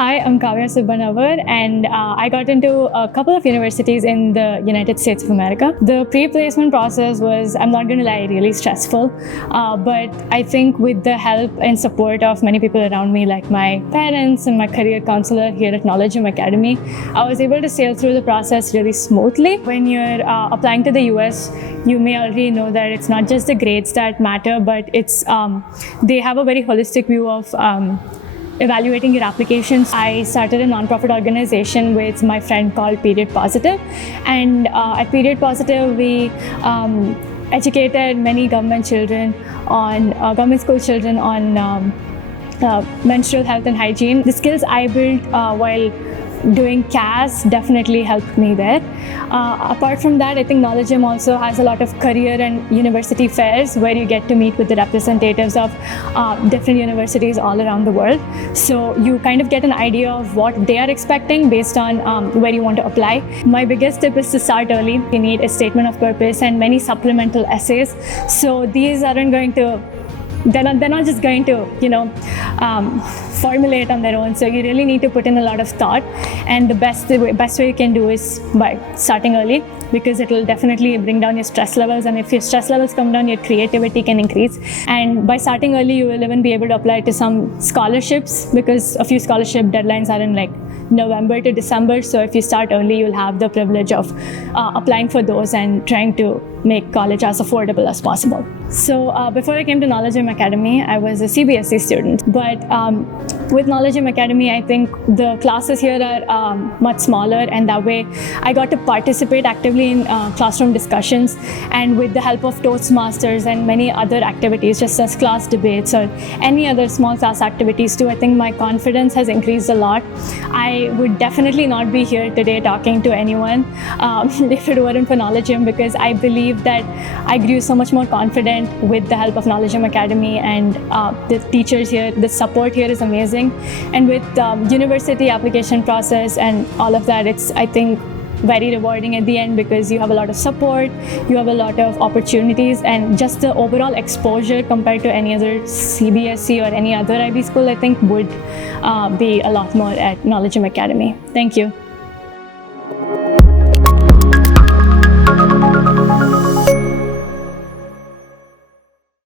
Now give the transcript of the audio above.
Hi, I'm Kavya Subbanawar, and I got into a couple of universities in the United States of America. The pre-placement process was, I'm not going to lie, really stressful. But I think with the help and support of many people around me, like my parents and my career counselor here at Knowledge Academy, I was able to sail through the process really smoothly. When you're applying to the US, you may already know that it's not just the grades that matter, but it's they have a very holistic view of evaluating your applications. I started a non-profit organization with my friend called Period Positive, and at Period Positive we educated many government children on government school children on menstrual health and hygiene. The skills I built while doing CAS definitely helped me there. Apart from that, I think Knowledge also has a lot of career and university fairs where you get to meet with the representatives of different universities all around the world. So you kind of get an idea of what they are expecting based on where you want to apply. My biggest tip is to start early. You need a statement of purpose and many supplemental essays. So these aren't going to they're not just going to, formulate on their own. So you really need to put in a lot of thought. And the best way you can do is by starting early, because it will definitely bring down your stress levels. And if your stress levels come down, your creativity can increase. And by starting early, you will even be able to apply to some scholarships, because a few scholarship deadlines are in like November to December. So if you start early, you'll have the privilege of applying for those and trying to make college as affordable as possible. So before I came to Knowledge Academy, I was a CBSE student. But with Knowledge Academy, I think the classes here are much smaller, and that way I got to participate actively in classroom discussions, and with the help of Toastmasters and many other activities, just as class debates or any other small class activities too, I think my confidence has increased a lot. I would definitely not be here today talking to anyone if it weren't for Knowledge, because I believe that I grew so much more confident with the help of Knowledge Academy, and the teachers here, the support here is amazing. And with university application process and all of that, it's, I think, very rewarding at the end, because you have a lot of support, you have a lot of opportunities, and just the overall exposure compared to any other CBSE or any other IB school, I think would be a lot more at Knowledge Academy. Thank you.